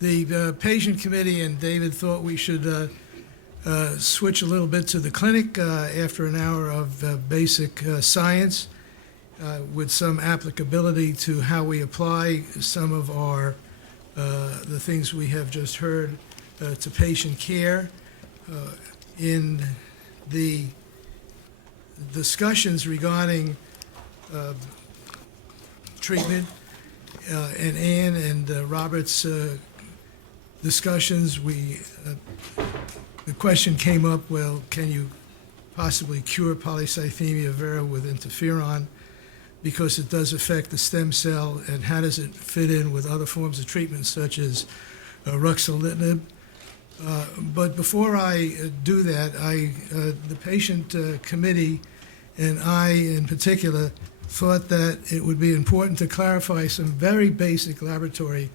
The patient committee and David thought we should switch a little bit to the clinic after an hour of basic science with some applicability to how we apply some of our the things we have just heard to patient care. In the discussions regarding treatment and Ann and Robert's discussions, the question came up, well, can you possibly cure polycythemia vera with interferon because it does affect the stem cell, and how does it fit in with other forms of treatment such as ruxolitinib? But before I do that, the patient committee and I in particular thought that it would be important to clarify some very basic laboratory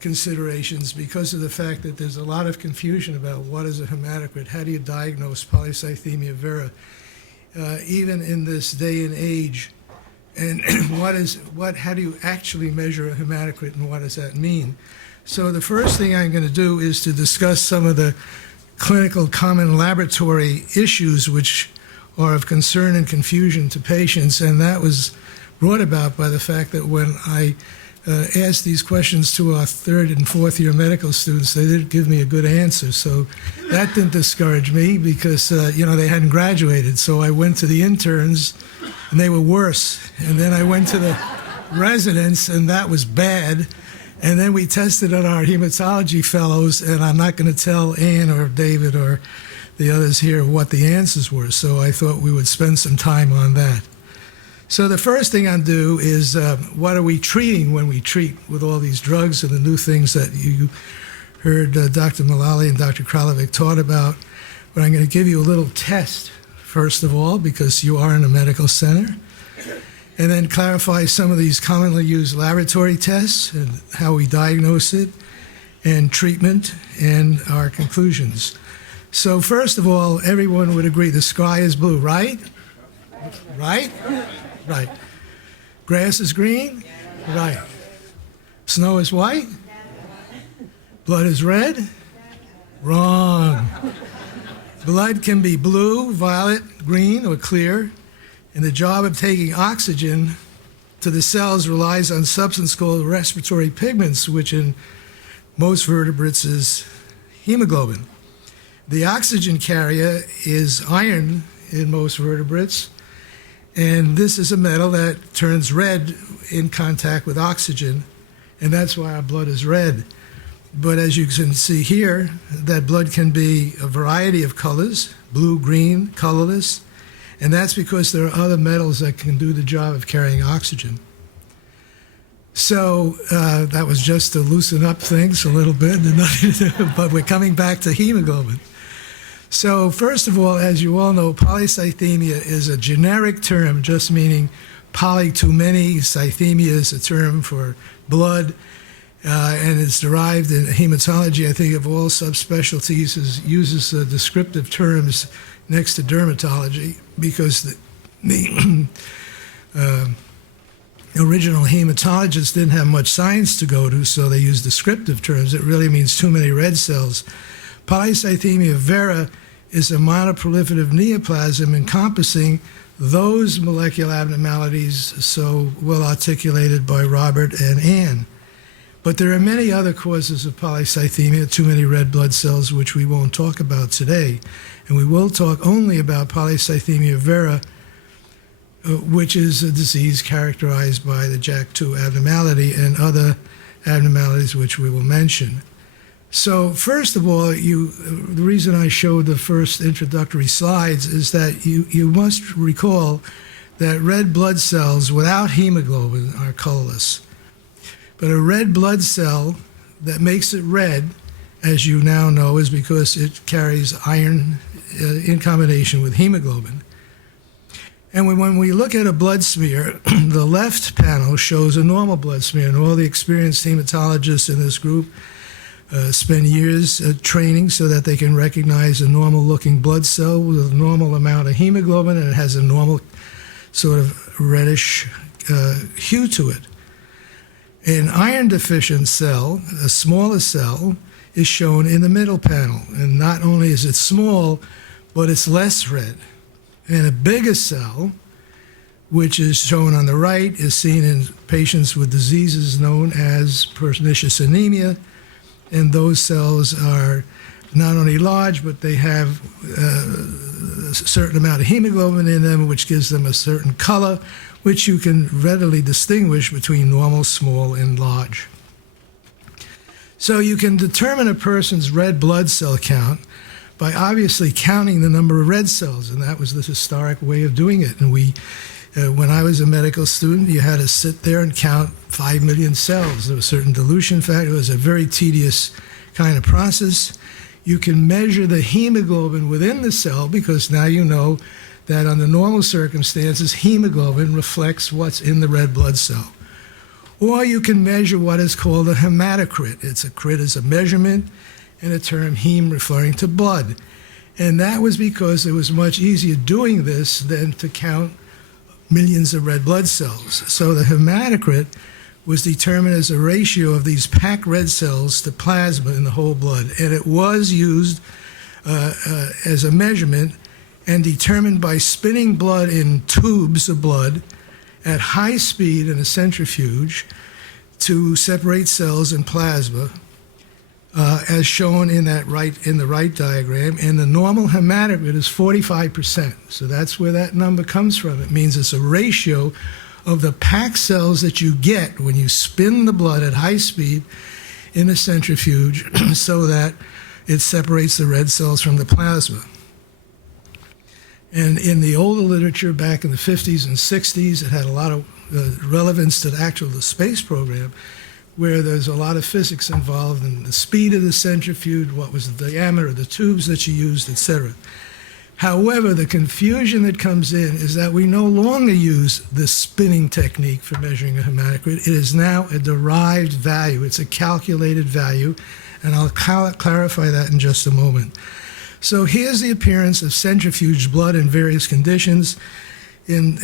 considerations because of the fact that there's a lot of confusion about what is a hematocrit, how do you diagnose polycythemia vera, even in this day and age, and how do you actually measure a hematocrit and what does that mean? So the first thing I'm going to do is to discuss some of the clinical common laboratory issues which are of concern and confusion to patients, and that was brought about by the fact that when I asked these questions to our third and fourth year medical students, they didn't give me a good answer. So that didn't discourage me because, they hadn't graduated. So I went to the interns and they were worse. And then I went to the residents and that was bad. And then we tested on our hematology fellows, and I'm not going to tell Ann or David or the others here what the answers were. So I thought we would spend some time on that. So the first thing I'll do is what are we treating when we treat with all these drugs and the new things that you heard Dr. Mullally and Dr. Kralovic taught about. But I'm going to give you a little test, first of all, because you are in a medical center, and then clarify some of these commonly used laboratory tests and how we diagnose it, and treatment, and our conclusions. So first of all, everyone would agree the sky is blue, right? Right? Right. Grass is green? Right. Snow is white? Blood is red? Wrong. Blood can be blue, violet, green, or clear, and the job of taking oxygen to the cells relies on a substance called respiratory pigments, which in most vertebrates is hemoglobin. The oxygen carrier is iron in most vertebrates, and this is a metal that turns red in contact with oxygen, and that's why our blood is red. But as you can see here, that blood can be a variety of colors, blue, green, colorless, and that's because there are other metals that can do the job of carrying oxygen. So that was just to loosen up things a little bit, but we're coming back to hemoglobin. So first of all, as you all know, polycythemia is a generic term, just meaning poly, too many. Cythemia is a term for blood, and it's derived in hematology, I think, of all subspecialties, uses descriptive terms next to dermatology because the original hematologists didn't have much science to go to, so they used descriptive terms. It really means too many red cells. Polycythemia vera is a monoproliferative neoplasm encompassing those molecular abnormalities so well articulated by Robert and Ann. But there are many other causes of polycythemia, too many red blood cells, which we won't talk about today. And we will talk only about polycythemia vera, which is a disease characterized by the JAK2 abnormality and other abnormalities which we will mention. So first of all, the reason I showed the first introductory slides is that you must recall that red blood cells without hemoglobin are colorless. But a red blood cell that makes it red, as you now know, is because it carries iron in combination with hemoglobin. And when we look at a blood smear, the left panel shows a normal blood smear, and all the experienced hematologists in this group spend years training so that they can recognize a normal-looking blood cell with a normal amount of hemoglobin, and it has a normal sort of reddish hue to it. An iron-deficient cell, a smaller cell, is shown in the middle panel. And not only is it small, but it's less red. And a bigger cell, which is shown on the right, is seen in patients with diseases known as pernicious anemia. And those cells are not only large, but they have a certain amount of hemoglobin in them, which gives them a certain color, which you can readily distinguish between normal, small, and large. So you can determine a person's red blood cell count by obviously counting the number of red cells, and that was the historic way of doing it. And when I was a medical student, you had to sit there and count 5 million cells. There was a certain dilution factor. It was a very tedious kind of process. You can measure the hemoglobin within the cell because now you know that under normal circumstances, hemoglobin reflects what's in the red blood cell. Or you can measure what is called a hematocrit. A crit is a measurement, and a term heme referring to blood. And that was because it was much easier doing this than to count millions of red blood cells. So the hematocrit was determined as a ratio of these packed red cells to plasma in the whole blood. And it was used as a measurement and determined by spinning blood in tubes of blood at high speed in a centrifuge to separate cells in plasma, as shown in the right diagram. And the normal hematocrit is 45%. So that's where that number comes from. It means it's a ratio of the packed cells that you get when you spin the blood at high speed in a centrifuge so that it separates the red cells from the plasma. And in the older literature back in the 50s and 60s, it had a lot of relevance to the space program, where there's a lot of physics involved in the speed of the centrifuge, what was the diameter of the tubes that you used, etc. However, the confusion that comes in is that we no longer use the spinning technique for measuring a hematocrit. It is now a derived value. It's a calculated value, and I'll clarify that in just a moment. So here's the appearance of centrifuged blood in various conditions. In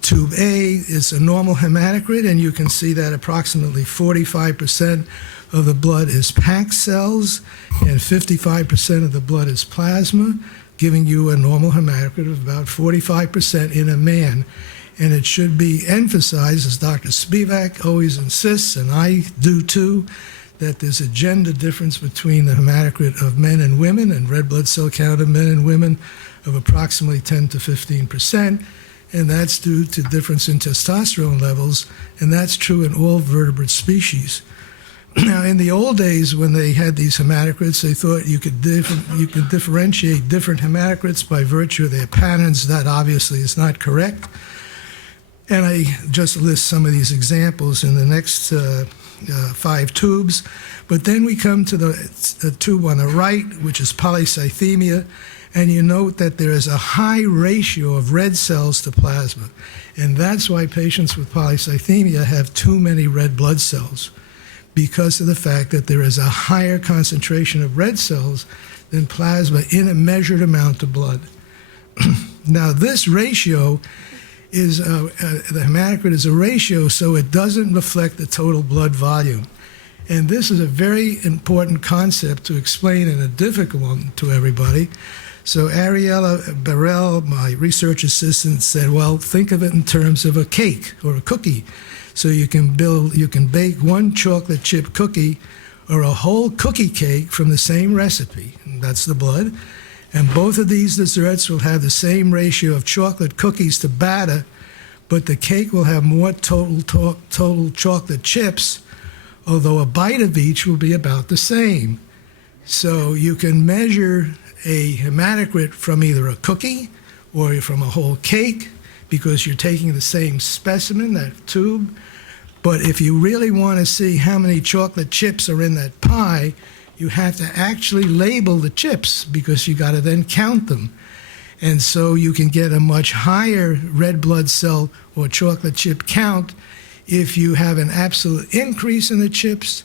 tube A is a normal hematocrit, and you can see that approximately 45% of the blood is packed cells and 55% of the blood is plasma, giving you a normal hematocrit of about 45% in a man. And it should be emphasized, as Dr. Spivak always insists, and I do too, that there's a gender difference between the hematocrit of men and women and red blood cell count of men and women of approximately 10 to 15%, and that's due to difference in testosterone levels, and that's true in all vertebrate species. Now, in the old days when they had these hematocrits, they thought you could differentiate different hematocrits by virtue of their patterns. That obviously is not correct. And I just list some of these examples in the next 5 tubes. But then we come to the tube on the right, which is polycythemia, and you note that there is a high ratio of red cells to plasma. And that's why patients with polycythemia have too many red blood cells, because of the fact that there is a higher concentration of red cells than plasma in a measured amount of blood. Now, this ratio is, the hematocrit is a ratio, so it doesn't reflect the total blood volume. And this is a very important concept to explain and a difficult one to everybody. So Ariella Burrell, my research assistant, said, well, think of it in terms of a cake or a cookie. So you can bake one chocolate chip cookie or a whole cookie cake from the same recipe, and that's the blood. And both of these desserts will have the same ratio of chocolate cookies to batter, but the cake will have more total chocolate chips, although a bite of each will be about the same. So you can measure a hematocrit from either a cookie or from a whole cake, because you're taking the same specimen, that tube. But if you really want to see how many chocolate chips are in that pie, you have to actually label the chips, because you got to then count them. And so you can get a much higher red blood cell or chocolate chip count if you have an absolute increase in the chips,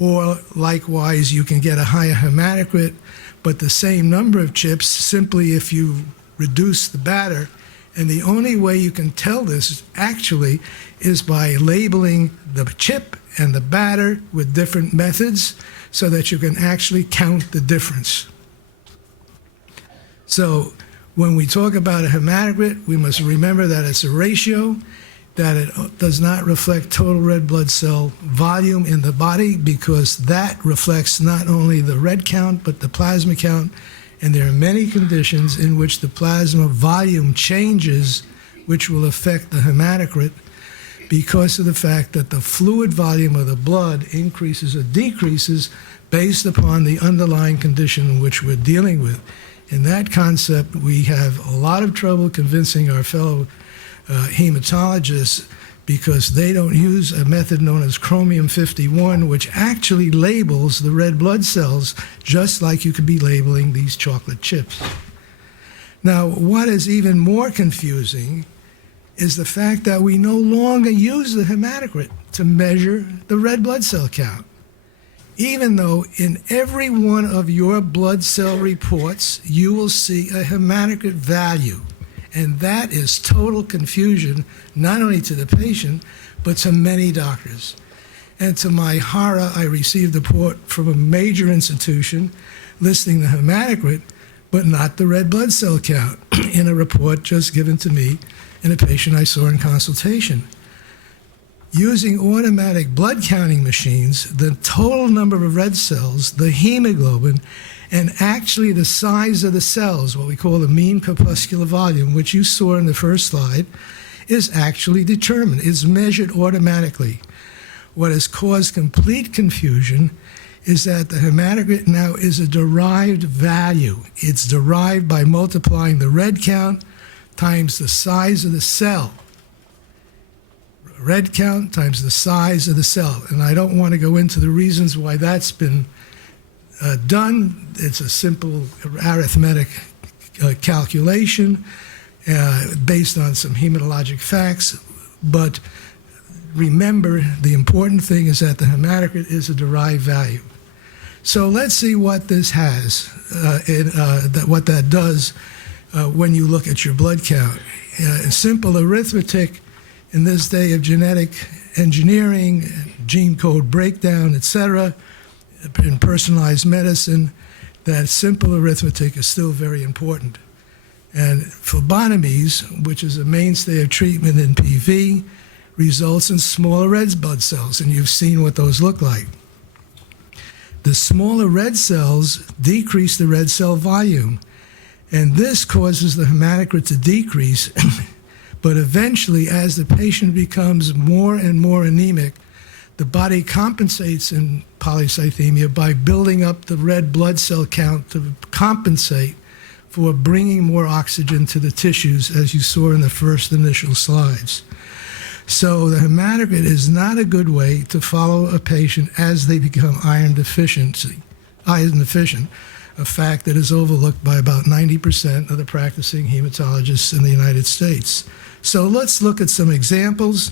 or likewise you can get a higher hematocrit, but the same number of chips simply if you reduce the batter And the only way you can tell this actually is by labeling the chip and the batter with different methods so that you can actually count the difference. So when we talk about a hematocrit, we must remember that it's a ratio, that it does not reflect total red blood cell volume in the body, because that reflects not only the red count but the plasma count. And there are many conditions in which the plasma volume changes, which will affect the hematocrit because of the fact that the fluid volume of the blood increases or decreases based upon the underlying condition in which we're dealing with. In that concept, we have a lot of trouble convincing our fellow hematologists, because they don't use a method known as chromium-51, which actually labels the red blood cells just like you could be labeling these chocolate chips. Now, what is even more confusing is the fact that we no longer use the hematocrit to measure the red blood cell count, even though in every one of your blood cell reports you will see a hematocrit value. And that is total confusion, not only to the patient, but to many doctors. And to my horror, I received a report from a major institution listing the hematocrit, but not the red blood cell count, in a report just given to me in a patient I saw in consultation. Using automatic blood counting machines, the total number of red cells, the hemoglobin, and actually the size of the cells, what we call the mean corpuscular volume, which you saw in the first slide, is actually determined. It's measured automatically. What has caused complete confusion is that the hematocrit now is a derived value. It's derived by multiplying the red count times the size of the cell. Red count times the size of the cell. And I don't want to go into the reasons why that's been done. It's a simple arithmetic calculation based on some hematologic facts. But remember, the important thing is that the hematocrit is a derived value. So let's see what this has, what that does when you look at your blood count. Simple arithmetic in this day of genetic engineering, gene code breakdown, etc., in personalized medicine, that simple arithmetic is still very important. And phlebotomies, which is a mainstay of treatment in PV, results in smaller red blood cells, and you've seen what those look like. The smaller red cells decrease the red cell volume, and this causes the hematocrit to decrease. But eventually, as the patient becomes more and more anemic, the body compensates in polycythemia by building up the red blood cell count to compensate for bringing more oxygen to the tissues, as you saw in the first initial slides. So the hematocrit is not a good way to follow a patient as they become iron deficient, a fact that is overlooked by about 90% of the practicing hematologists in the United States. So let's look at some examples.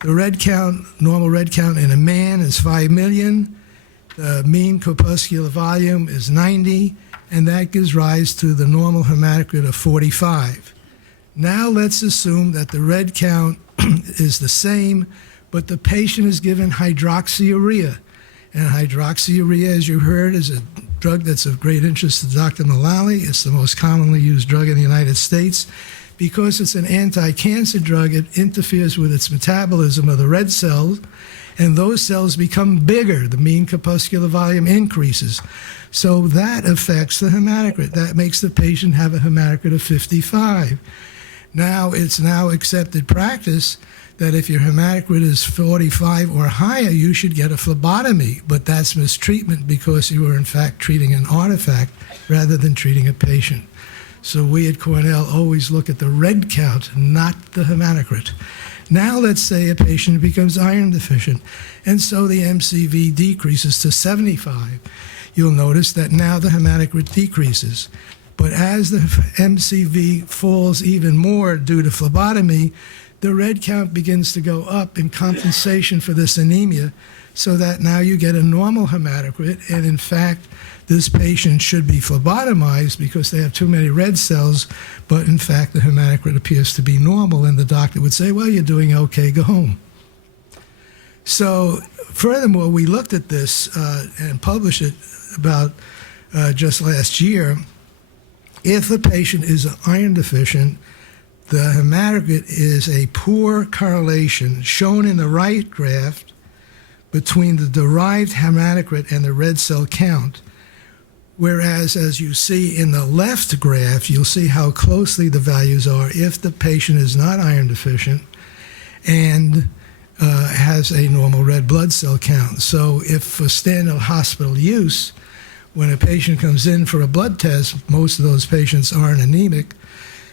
The red count, normal red count in a man is 5 million. The mean corpuscular volume is 90, and that gives rise to the normal hematocrit of 45. Now let's assume that the red count is the same, but the patient is given hydroxyurea. And hydroxyurea, as you heard, is a drug that's of great interest to Dr. Mullally. It's the most commonly used drug in the United States. Because it's an anti-cancer drug, it interferes with its metabolism of the red cells, and those cells become bigger. The mean corpuscular volume increases. So that affects the hematocrit. That makes the patient have a hematocrit of 55. Now, it's accepted practice that if your hematocrit is 45 or higher, you should get a phlebotomy, but that's mistreatment because you are in fact treating an artifact rather than treating a patient. So we at Cornell always look at the red count, not the hematocrit. Now let's say a patient becomes iron deficient, and so the MCV decreases to 75. You'll notice that now the hematocrit decreases. But as the MCV falls even more due to phlebotomy, the red count begins to go up in compensation for this anemia, so that now you get a normal hematocrit, and in fact, this patient should be phlebotomized because they have too many red cells, but in fact, the hematocrit appears to be normal, and the doctor would say, well, you're doing okay, go home. So furthermore, we looked at this and published it about just last year. If a patient is iron deficient, the hematocrit is a poor correlation shown in the right graph between the derived hematocrit and the red cell count. Whereas, as you see in the left graph, you'll see how closely the values are if the patient is not iron deficient and has a normal red blood cell count. So if for standard hospital use, when a patient comes in for a blood test, most of those patients aren't anemic.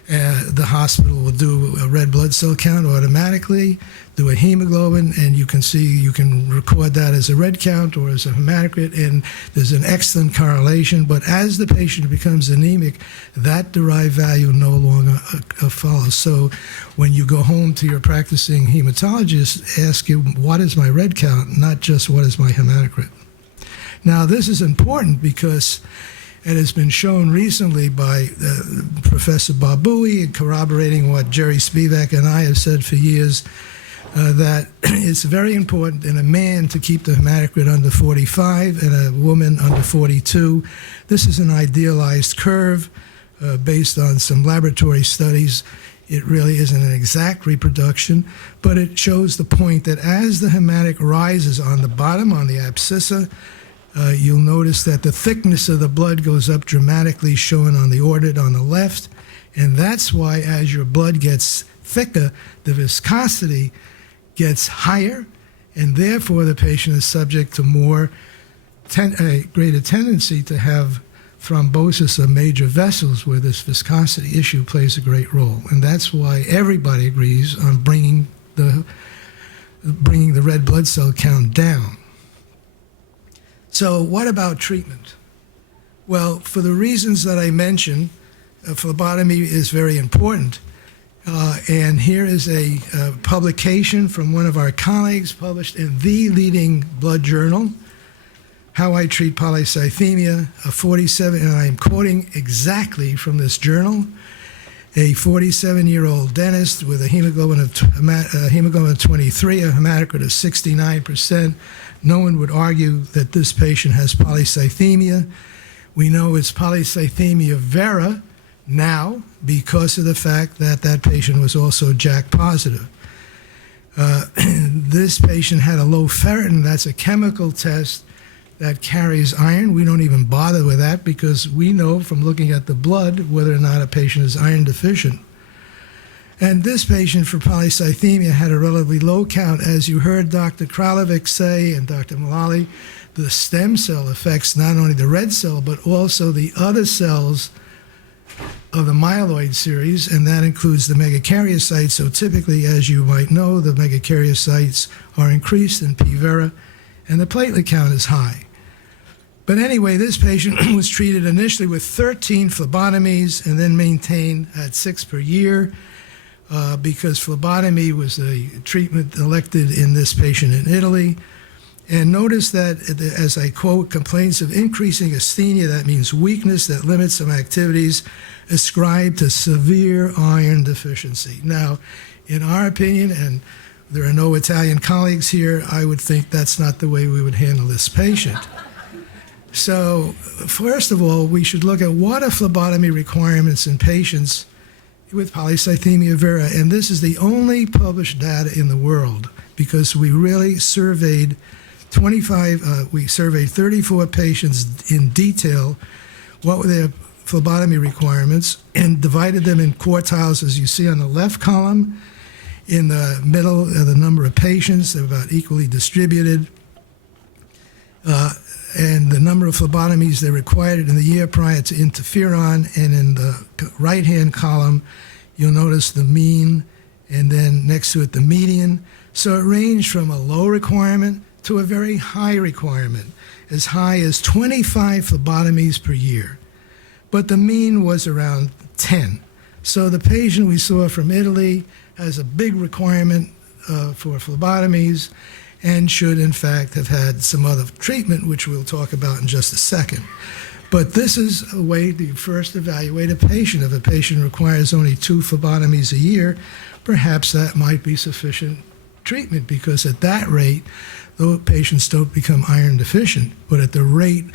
The hospital will do a red blood cell count automatically, do a hemoglobin, and you can record that as a red count or as a hematocrit, and there's an excellent correlation. But as the patient becomes anemic, that derived value no longer follows. So when you go home to your practicing hematologist, ask you, what is my red count, not just what is my hematocrit. Now, this is important because it has been shown recently by Professor Barbui, corroborating what Jerry Spivak and I have said for years, that it's very important in a man to keep the hematocrit under 45 and a woman under 42. This is an idealized curve based on some laboratory studies. It really isn't an exact reproduction, but it shows the point that as the hematocrit rises on the bottom, on the abscissa, you'll notice that the thickness of the blood goes up dramatically, shown on the audit on the left. And that's why as your blood gets thicker, the viscosity gets higher, and therefore the patient is subject to a greater tendency to have thrombosis of major vessels, where this viscosity issue plays a great role. And that's why everybody agrees on bringing the red blood cell count down. So what about treatment? Well, for the reasons that I mentioned, phlebotomy is very important. And here is a publication from one of our colleagues published in the leading blood journal, How I Treat Polycythemia, and I'm quoting exactly from this journal, a 47-year-old dentist with a hemoglobin of 23, a hematocrit of 69%. No one would argue that this patient has polycythemia. We know it's polycythemia vera now because of the fact that that patient was also JAK positive. This patient had a low ferritin. That's a chemical test that carries iron. We don't even bother with that because we know from looking at the blood whether or not a patient is iron deficient. And this patient for polycythemia had a relatively low count. As you heard Dr. Kralovic say and Dr. Mullally, the stem cell affects not only the red cell but also the other cells of the myeloid series, and that includes the megakaryocytes. So typically, as you might know, the megakaryocytes are increased in P. vera, and the platelet count is high. But anyway, this patient was treated initially with 13 phlebotomies and then maintained at 6 per year. Because phlebotomy was a treatment elected in this patient in Italy. And notice that, as I quote, complaints of increasing asthenia, that means weakness that limits some activities, ascribed to severe iron deficiency. Now, in our opinion, and there are no Italian colleagues here, I would think that's not the way we would handle this patient. So, first of all, we should look at what are phlebotomy requirements in patients with polycythemia vera, and this is the only published data in the world because we really surveyed 34 patients in detail, what were their phlebotomy requirements, and divided them in quartiles, as you see on the left column. In the middle are the number of patients, they're about equally distributed, and the number of phlebotomies they required in the year prior to interferon. And in the right-hand column, you'll notice the mean, and then next to it, the median. So it ranged from a low requirement to a very high requirement, as high as 25 phlebotomies per year. But the mean was around 10. So the patient we saw from Italy has a big requirement for phlebotomies and should, in fact, have had some other treatment, which we'll talk about in just a second. But this is a way to first evaluate a patient. If a patient requires only 2 phlebotomies a year, perhaps that might be sufficient treatment, because at that rate, those patients don't become iron deficient. But at the rate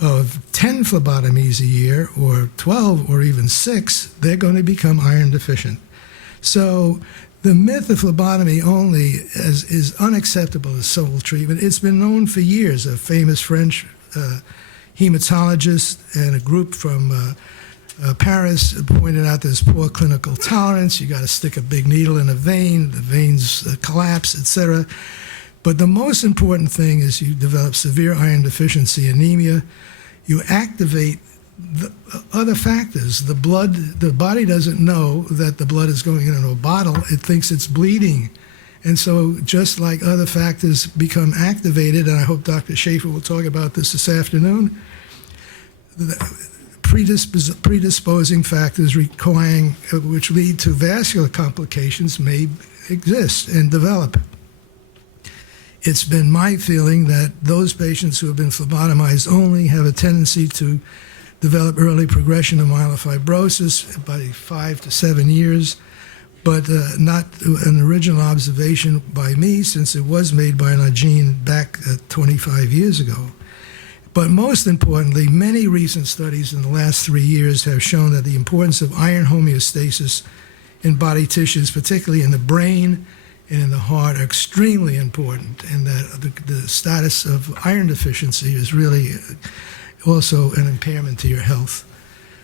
of 10 phlebotomies a year, or 12, or even 6, they're going to become iron deficient. So the myth of phlebotomy only is unacceptable as sole treatment. It's been known for years. A famous French hematologist and a group from Paris pointed out there's poor clinical tolerance. You got to stick a big needle in a vein, the veins collapse, etc. But the most important thing is you develop severe iron deficiency anemia. You activate the other factors. The body doesn't know that the blood is going into a bottle. It thinks it's bleeding. And so just like other factors become activated, and I hope Dr. Schaefer will talk about this afternoon, predisposing factors which lead to vascular complications may exist and develop. It's been my feeling that those patients who have been phlebotomized only have a tendency to develop early progression of myelofibrosis by 5 to 7 years, but not an original observation by me, since it was made by Najin back 25 years ago. But most importantly, many recent studies in the last 3 years have shown that the importance of iron homeostasis in body tissues, particularly in the brain and in the heart, are extremely important, and that the status of iron deficiency is really also an impairment to your health.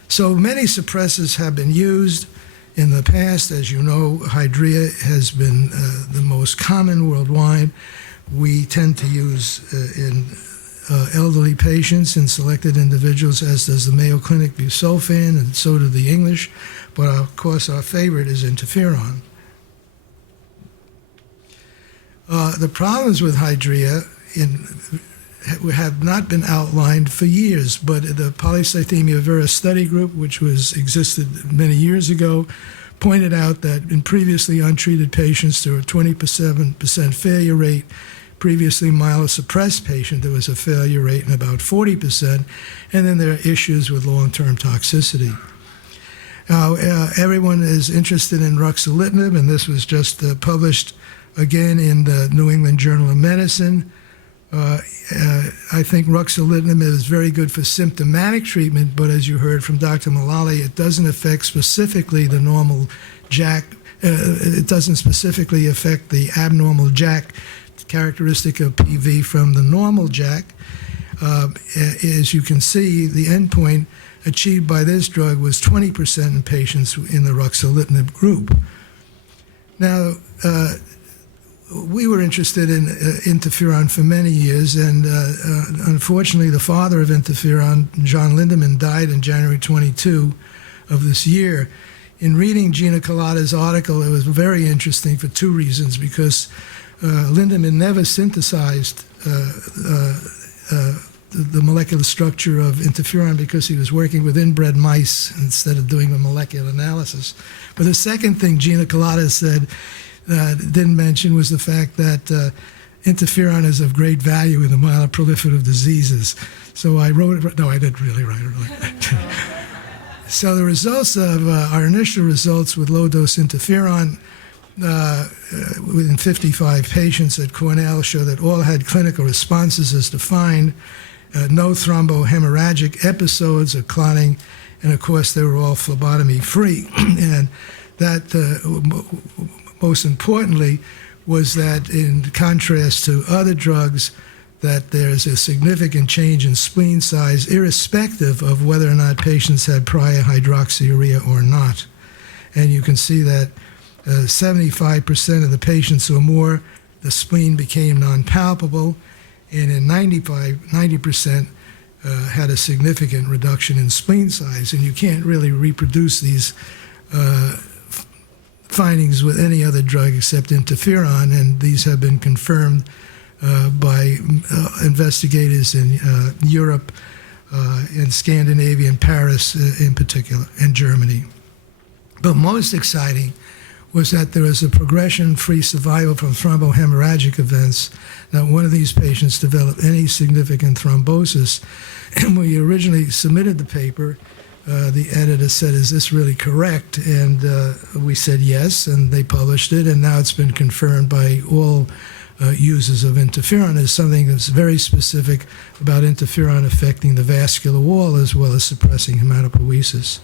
So many suppressors have been used in the past. As you know, Hydrea has been the most common worldwide. We tend to use in elderly patients and selected individuals, as does the Mayo Clinic busulfan, and so do the English. But of course, our favorite is interferon. The problems with Hydrea have not been outlined for years, but the Polycythemia Vera study group, which existed many years ago, pointed out that in previously untreated patients, there were a 27% failure rate. Previously myelosuppressed patient, there was a failure rate in about 40%, and then there are issues with long-term toxicity. Now, everyone is interested in ruxolitinib, and this was just published again in the New England Journal of Medicine. I think ruxolitinib is very good for symptomatic treatment, but as you heard from Dr. Mullally, it doesn't affect specifically the normal JAK. It doesn't specifically affect the abnormal JAK characteristic of PV from the normal JAK. As you can see, the endpoint achieved by this drug was 20% in patients in the ruxolitinib group. Now, we were interested in interferon for many years, and unfortunately the father of interferon, John Lindemann, died in January 22 of this year. In reading Gina Colada's article, it was very interesting for 2 reasons, because Lindemann never synthesized the molecular structure of interferon because he was working with inbred mice instead of doing a molecular analysis. But the second thing Gina Colada said, didn't mention, was the fact that interferon is of great value in the myeloproliferative diseases. So I wrote it. No, I didn't really write it. So the results of our initial results with low-dose interferon within 55 patients at Cornell show that all had clinical responses as defined, no thrombohemorrhagic episodes of clotting, and of course they were all phlebotomy-free. And that, most importantly, was that in contrast to other drugs, that there's a significant change in spleen size, irrespective of whether or not patients had prior hydroxyurea or not. And you can see that 75% of the patients or more, the spleen became non-palpable, and in 90% had a significant reduction in spleen size. And you can't really reproduce these findings with any other drug except interferon, and these have been confirmed by investigators in Europe, in Scandinavia, and Paris in particular, and Germany. But most exciting was that there was a progression-free survival from thrombohemorrhagic events. Not one of these patients developed any significant thrombosis. And when we originally submitted the paper, the editor said, "Is this really correct?" And we said yes, and they published it, and now it's been confirmed by all users of interferon as something that's very specific about interferon affecting the vascular wall as well as suppressing hematopoiesis.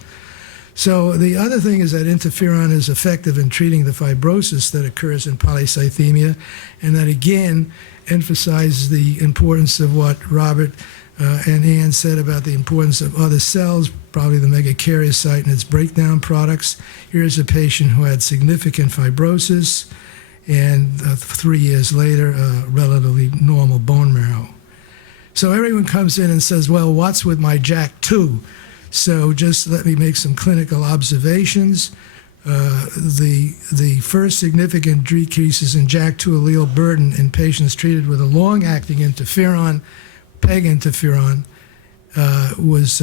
So the other thing is that interferon is effective in treating the fibrosis that occurs in polycythemia, and that again emphasizes the importance of what Robert and Ann said about the importance of other cells, probably the megakaryocyte and its breakdown products. Here's a patient who had significant fibrosis, and 3 years later, relatively normal bone marrow. So everyone comes in and says, well, what's with my JAK2? So just let me make some clinical observations. The first significant decreases in JAK2 allele burden in patients treated with a long-acting interferon, PEG interferon, was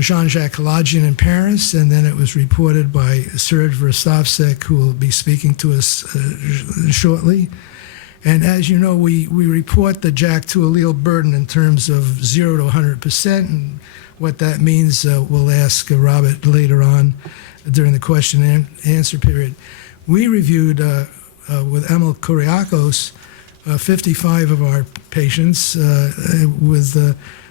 Jean-Jacques Kalajian in Paris, and then it was reported by Serge Verstovsek, who will be speaking to us shortly. And as you know, we report the JAK2 allele burden in terms of 0 to 100%, and what that means we'll ask Robert later on during the question and answer period. We reviewed with Emil Kuriakos 55 of our patients with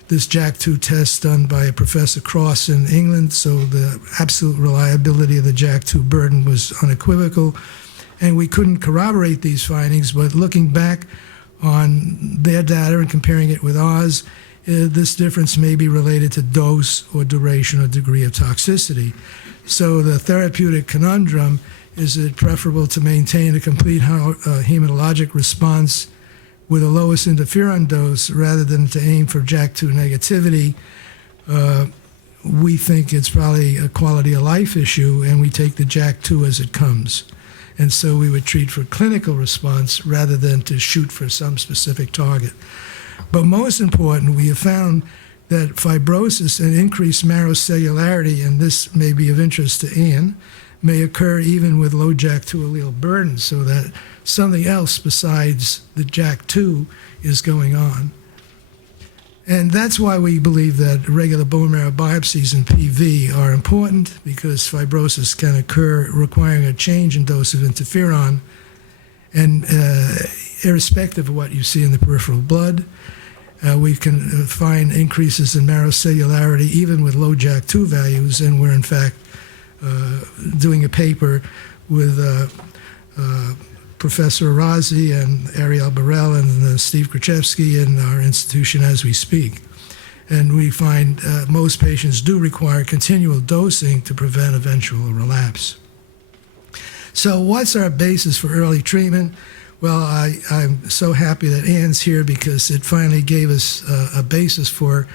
this JAK2 test done by Professor Cross in England, so the absolute reliability of the JAK2 burden was unequivocal. And we couldn't corroborate these findings, but looking back on their data and comparing it with ours, this difference may be related to dose or duration or degree of toxicity. So the therapeutic conundrum, is it preferable to maintain a complete hematologic response with the lowest interferon dose rather than to aim for JAK2 negativity? We think it's probably a quality of life issue, and we take the JAK2 as it comes. And so we would treat for clinical response rather than to shoot for some specific target. But most important, we have found that fibrosis and increased marrow cellularity, and this may be of interest to Ann, may occur even with low JAK2 allele burden, so that something else besides the JAK2 is going on. And that's why we believe that regular bone marrow biopsies in PV are important, because fibrosis can occur requiring a change in dose of interferon, and irrespective of what you see in the peripheral blood. We can find increases in marrow cellularity even with low JAK2 values, and we're in fact doing a paper with Professor Arazi and Ariel Burrell and Steve Krzyzewski in our institution as we speak. And we find most patients do require continual dosing to prevent eventual relapse. So what's our basis for early treatment? Well, I'm so happy that Ann's here, because it finally gave us a basis for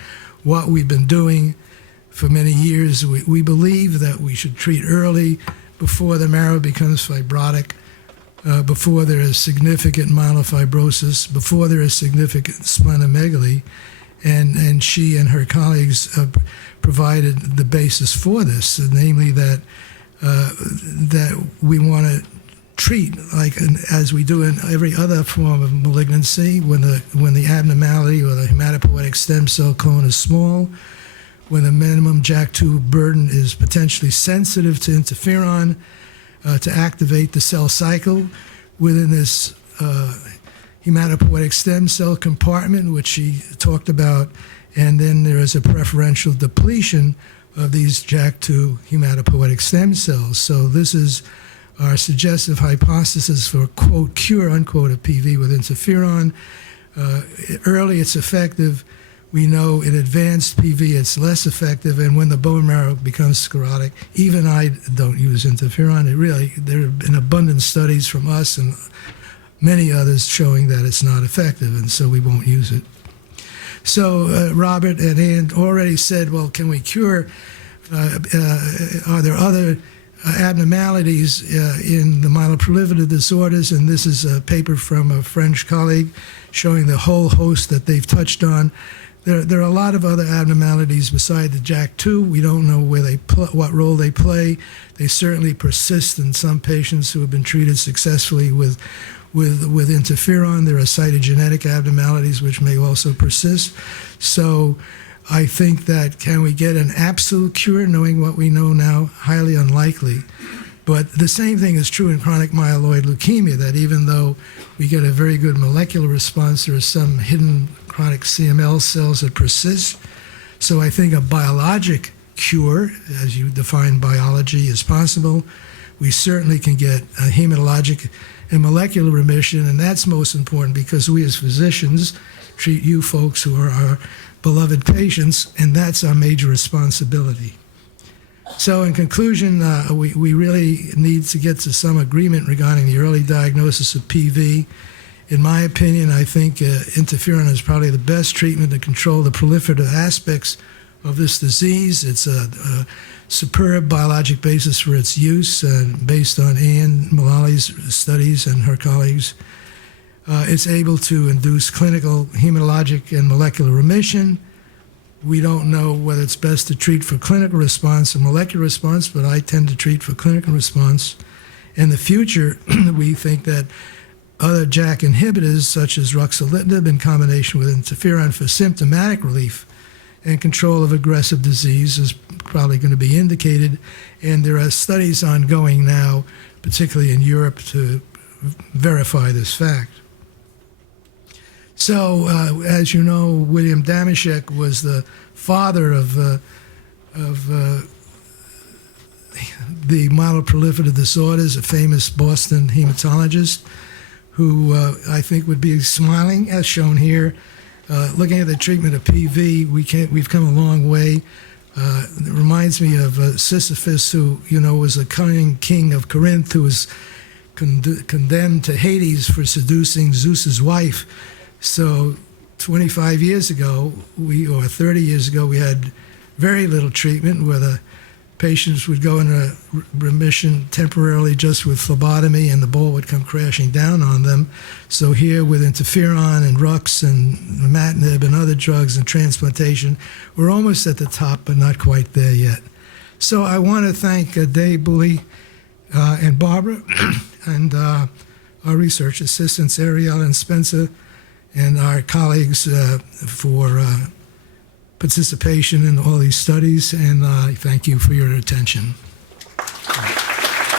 what we've been doing for many years. We believe that we should treat early, before the marrow becomes fibrotic, before there is significant myelofibrosis, before there is significant splenomegaly, and she and her colleagues provided the basis for this, namely that we want to treat as we do in every other form of malignancy, when the abnormality or the hematopoietic stem cell clone is small, when the minimum JAK2 burden is potentially sensitive to interferon, to activate the cell cycle within this hematopoietic stem cell compartment, which she talked about, and then there is a preferential depletion of these JAK2 hematopoietic stem cells. So this is our suggestive hypothesis for, quote, cure, unquote, of PV with interferon. Early it's effective. We know in advanced PV it's less effective, and when the bone marrow becomes sclerotic, even I don't use interferon. There have been abundant studies from us and many others showing that it's not effective, and so we won't use it. So Robert and Ann already said, well, can we cure? Are there other abnormalities in the myeloproliferative disorders? And this is a paper from a French colleague showing the whole host that they've touched on. There are a lot of other abnormalities beside the JAK2. We don't know where what role they play. They certainly persist in some patients who have been treated successfully with interferon. There are cytogenetic abnormalities which may also persist. So I think that can we get an absolute cure knowing what we know now? Highly unlikely. But the same thing is true in chronic myeloid leukemia, that even though we get a very good molecular response, there are some hidden chronic CML cells that persist. So I think a biologic cure, as you define biology, is possible. We certainly can get a hematologic and molecular remission, and that's most important because we as physicians treat you folks who are our beloved patients, and that's our major responsibility. So in conclusion, we really need to get to some agreement regarding the early diagnosis of PV. In my opinion, I think interferon is probably the best treatment to control the proliferative aspects of this disease. It's a superb biologic basis for its use, based on Anne Mullally's studies and her colleagues. It's able to induce clinical hematologic and molecular remission. We don't know whether it's best to treat for clinical response or molecular response, but I tend to treat for clinical response. In the future, we think that other JAK inhibitors, such as ruxolitinib in combination with interferon for symptomatic relief and control of aggressive disease, is probably going to be indicated. And there are studies ongoing now, particularly in Europe, to verify this fact. So, as you know, William Damashek was the father of the myeloproliferative disorders, a famous Boston hematologist who I think would be smiling, as shown here. Looking at the treatment of PV, we've come a long way. It reminds me of Sisyphus, who was the cunning king of Corinth, who was condemned to Hades for seducing Zeus's wife. So 25 years ago, or 30 years ago, we had very little treatment where the patients would go into remission temporarily just with phlebotomy and the ball would come crashing down on them. So here with interferon and Rux and imatinib and other drugs and transplantation, we're almost at the top, but not quite there yet. So I want to thank Dave Bully and Barbara and our research assistants, Ariel and Spencer, and our colleagues for participation in all these studies, and I thank you for your attention.